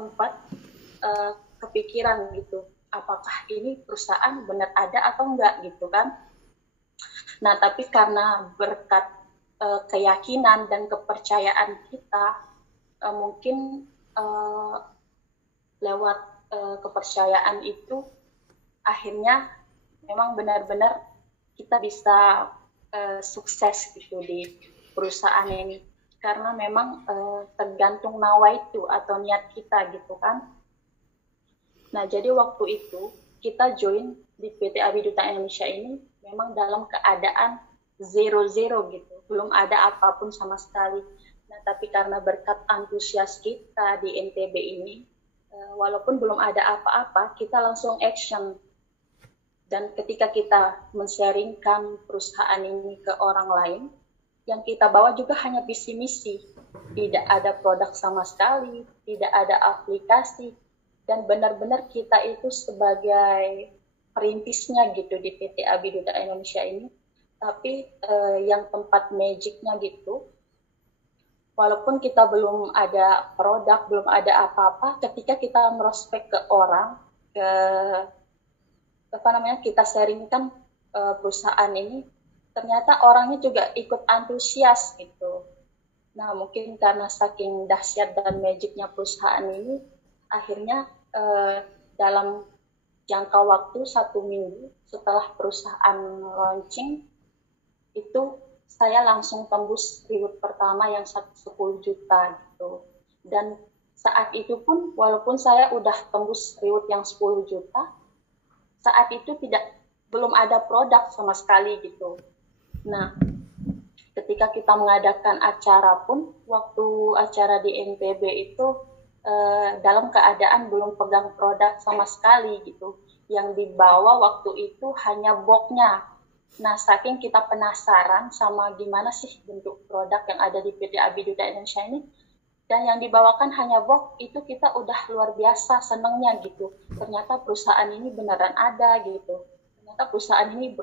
sempat kepikiran gitu, apakah ini perusahaan benar ada atau enggak gitu kan. Nah, tapi karena berkat keyakinan dan kepercayaan kita, mungkin lewat kepercayaan itu akhirnya memang benar-benar kita bisa sukses gitu di perusahaan ini, karena memang tergantung nawaitu atau niat kita gitu kan. Nah, jadi waktu itu kita join di PT Abiduta Indonesia ini memang dalam keadaan zero gitu, belum ada apapun sama sekali. Nah, tapi karena berkat antusias kita di NTB ini, walaupun belum ada apa-apa, kita langsung action. Dan ketika kita men-sharingkan perusahaan ini ke orang lain, yang kita bawa juga hanya visi misi. Tidak ada produk sama sekali, tidak ada aplikasi, dan benar-benar kita itu sebagai perintisnya gitu di PT Abiduta Indonesia ini. Tapi yang tempat magicnya gitu, walaupun kita belum ada produk, belum ada apa-apa, ketika kita merospek ke orang, kita sharingkan perusahaan ini, ternyata orangnya juga ikut antusias gitu. Nah, mungkin karena saking dahsyat dan magicnya perusahaan ini, akhirnya dalam jangka waktu 1 minggu setelah perusahaan launching, itu saya langsung tembus reward pertama yang 10 juta gitu. Dan saat itu pun, walaupun saya udah tembus reward yang 10 juta, saat itu belum ada produk sama sekali gitu. Nah, ketika kita mengadakan acara pun, waktu acara di NTB itu dalam keadaan belum pegang produk sama sekali gitu. Yang dibawa waktu itu hanya boxnya. Nah, saking kita penasaran sama gimana sih bentuk produk yang ada di PT Abiduta Indonesia ini, dan yang dibawakan hanya box, itu kita udah luar biasa senengnya gitu. Ternyata perusahaan ini beneran ada gitu. Ternyata perusahaan ini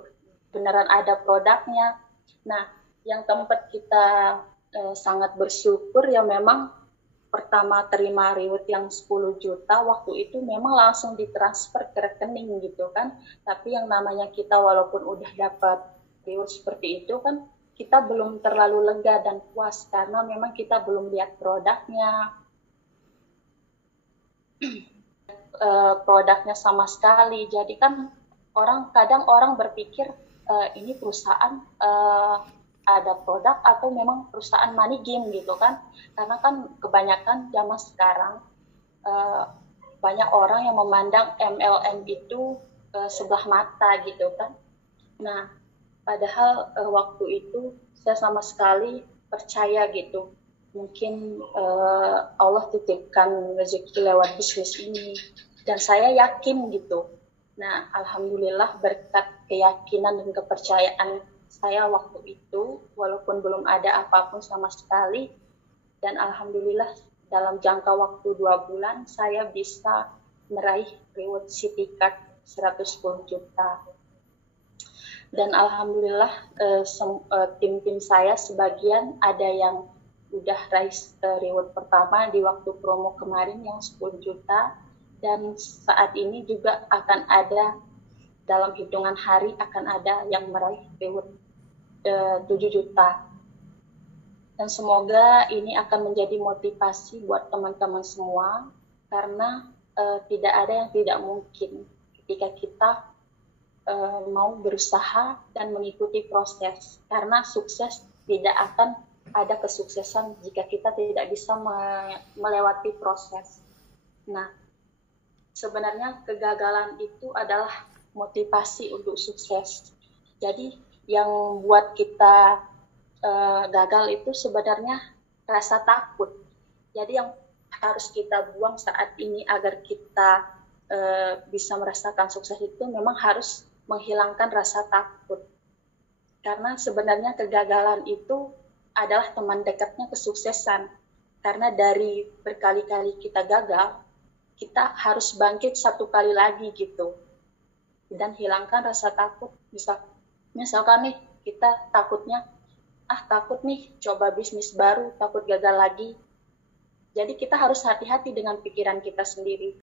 beneran ada produknya. Nah, yang tempat kita sangat bersyukur ya, memang pertama terima reward yang 10 juta, waktu itu memang langsung ditransfer ke rekening gitu kan. Tapi yang namanya kita walaupun udah dapat reward seperti itu kan, kita belum terlalu lega dan puas karena memang kita belum lihat produknya. Produknya sama sekali. Jadi kan kadang orang berpikir ini perusahaan ada produk atau memang perusahaan money game gitu kan. Karena kan kebanyakan zaman sekarang banyak orang yang memandang MLM itu sebelah mata gitu kan. Nah, padahal waktu itu saya sama sekali percaya gitu. Mungkin Allah titipkan rezeki lewat bisnis ini. Dan saya yakin gitu. Nah, alhamdulillah berkat keyakinan dan kepercayaan saya waktu itu, walaupun belum ada apapun sama sekali, dan alhamdulillah dalam jangka waktu 2 bulan, saya bisa meraih reward City Card 110 juta. Dan alhamdulillah tim-tim saya sebagian ada yang udah raih reward pertama di waktu promo kemarin yang 10 juta, dan saat ini juga akan ada dalam hitungan hari akan ada yang meraih reward 7 juta. Dan semoga ini akan menjadi motivasi buat teman-teman semua, karena tidak ada yang tidak mungkin ketika kita mau berusaha dan mengikuti proses, karena sukses tidak akan ada kesuksesan jika kita tidak bisa melewati proses. Nah, sebenarnya kegagalan itu adalah motivasi untuk sukses. Jadi yang buat kita gagal itu sebenarnya rasa takut. Jadi yang harus kita buang saat ini agar kita bisa merasakan sukses itu memang harus menghilangkan rasa takut. Karena sebenarnya kegagalan itu adalah teman dekatnya kesuksesan. Karena dari berkali-kali kita gagal, kita harus bangkit 1 kali lagi gitu. Dan hilangkan rasa takut. Misalkan nih, kita takut nih coba bisnis baru, takut gagal lagi. Jadi kita harus hati-hati dengan pikiran kita sendiri.